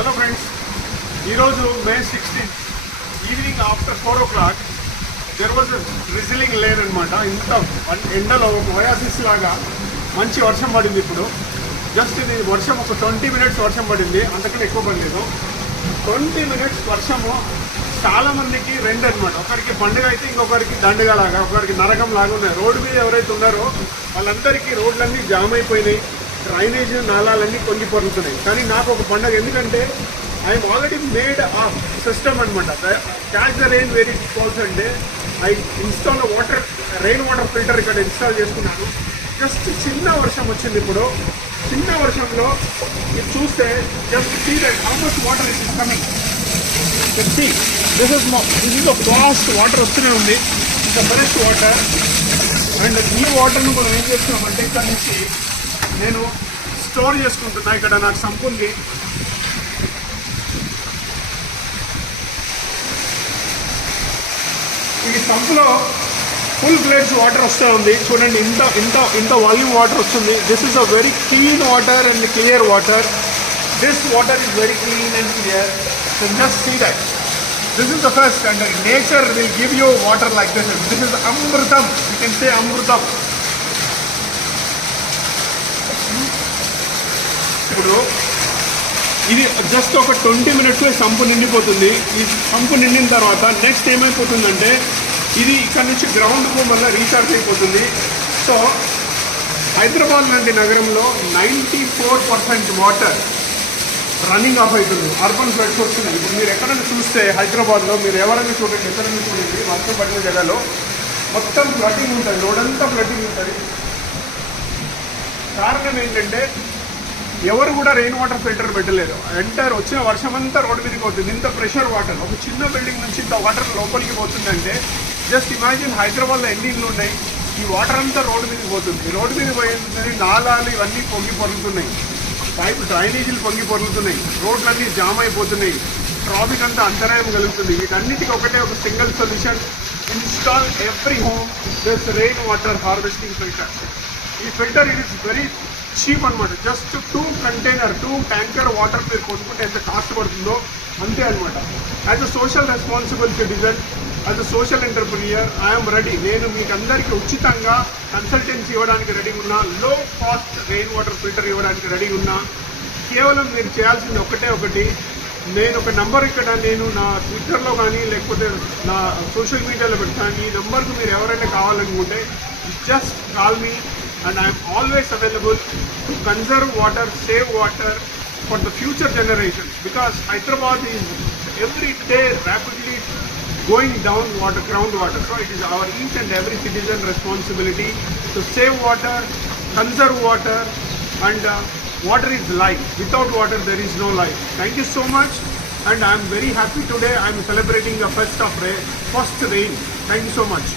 Hello friends, ఈరోజు మే 16 evening after 4 o'clock there was drizzling lane అనమాట. ఇంత ఎండలో ఒక ఒయాసిస్ లాగా మంచి వర్షం పడింది. ఇప్పుడు జస్ట్ ఇది వర్షం ఒక 20 minutes వర్షం పడింది, అంతకన్నా ఎక్కువ పడలేదు. 20 minutes వర్షము చాలా మందికి రెండు అనమాట. ఒకరికి పండుగ అయితే ఇంకొకరికి దండగా లాగా, ఒకరికి నరకం లాగా ఉన్నాయి. రోడ్డు మీద ఎవరైతే ఉన్నారో వాళ్ళందరికీ రోడ్లన్నీ జామ్ అయిపోయినాయి, డ్రైనేజ్ నాళాలన్నీ కొన్ని పొరుగుతున్నాయి. కానీ నాకు ఒక పండుగ, ఎందుకంటే I'm already made a system అనమాట. Catch the rain very falls అంటే I install rain water filter ఇక్కడ ఇన్స్టాల్ చేసుకున్నాను. జస్ట్ చిన్న వర్షం వచ్చింది. ఇప్పుడు చిన్న వర్షంలో ఇది చూస్తే just see that how much water is coming. This is fast water వస్తూనే ఉంది. ఇంకా ఫ్రెష్ వాటర్. అండ్ ఈ వాటర్ను మనం ఏం చేస్తున్నామంటే ఇక్కడ నుంచి నేను స్టోర్ చేసుకుంటున్నా. ఇక్కడ నాకు సంపు ఉంది. ఈ సంపులో ఫుల్ ఫ్లెడ్జ్ వాటర్ వస్తూ ఉంది. చూడండి, ఇంత ఇంత ఇంత వాల్యూమ్ వాటర్ వస్తుంది. This is a very clean water and clear water. This water is very clean and clear. So just see that. This is the first, and nature will give you water like this. This is amritam. You can say amritam. ఇప్పుడు ఇది just ఒక 20 minutesలో sump నిండిపోతుంది. ఈ sump నిండిన తర్వాత next ఏమైపోతుందంటే ఇది ఇక్కడ నుంచి గ్రౌండ్కు మళ్ళీ రీఛార్జ్ అయిపోతుంది. సో హైదరాబాద్ లాంటి నగరంలో 94% వాటర్ రన్నింగ్ ఆఫ్ అవుతుంది. అర్బన్ ఫ్లడ్స్ వస్తున్నాయి. ఇప్పుడు మీరు ఎక్కడైనా చూస్తే హైదరాబాద్లో మీరు ఎవరైనా చూడండి, ఎక్కడైనా చూడండి, వర్షం పడిన జగలో మొత్తం ఫ్లడ్డింగ్ ఉంటుంది. రోడ్ అంతా ఫ్లడ్డింగ్ ఉంటుంది. కారణం ఏంటంటే ఎవరు కూడా రెయిన్ వాటర్ ఫిల్టర్ పెట్టలేదు. ఎంటర్ వచ్చిన వర్షం అంతా రోడ్డు మీదకి పోతుంది. ఇంత ప్రెషర్ వాటర్ ఒక చిన్న బిల్డింగ్ నుంచి ఇంత వాటర్ లోపలికి పోతుందంటే జస్ట్ ఇమాజిన్ హైదరాబాద్లో ఎన్ని ఇళ్ళు ఉన్నాయి. ఈ వాటర్ అంతా రోడ్డు మీదకి పోతుంది. రోడ్డు మీద పోయిందని నాలాలు ఇవన్నీ పొంగి పొరుగుతున్నాయి. పైపు డ్రైనేజీలు పొంగి పొరుగుతున్నాయి. రోడ్లన్నీ జామ్ అయిపోతున్నాయి. ట్రాఫిక్ అంతా అంతరాయం కలుగుతుంది. వీటన్నిటికీ ఒకటే ఒక single solution. Install every home this rain water harvesting filter. ఈ filter it is very cheap అనమాట. జస్ట్ 2 ట్యాంకర్ వాటర్ మీరు కొనుక్కుంటే ఎంత కాస్ట్ పడుతుందో అంతే అనమాట. As a social responsible citizen, as a social entrepreneur, I'm ready. నేను మీకు అందరికీ ఉచితంగా కన్సల్టెన్సీ ఇవ్వడానికి రెడీ ఉన్నా. Low cost rain water filter ఇవ్వడానికి రెడీ ఉన్నా. కేవలం మీరు చేయాల్సింది ఒకటి. నేను ఒక నంబర్ ఇక్కడ నేను నా ట్విట్టర్లో కానీ లేకపోతే నా సోషల్ మీడియాలో పెడతాను. ఈ నంబర్కు మీరు ఎవరైనా కావాలనుకుంటే just call me. And I am always available to conserve water, save water for the future generations, because Hyderabad is every day rapidly going down groundwater. So it is our each and every citizen responsibility to save water, conserve water, and water is life. Without water there is no life. Thank you so much, and I am very happy today. I am celebrating the first rain. Thank you so much.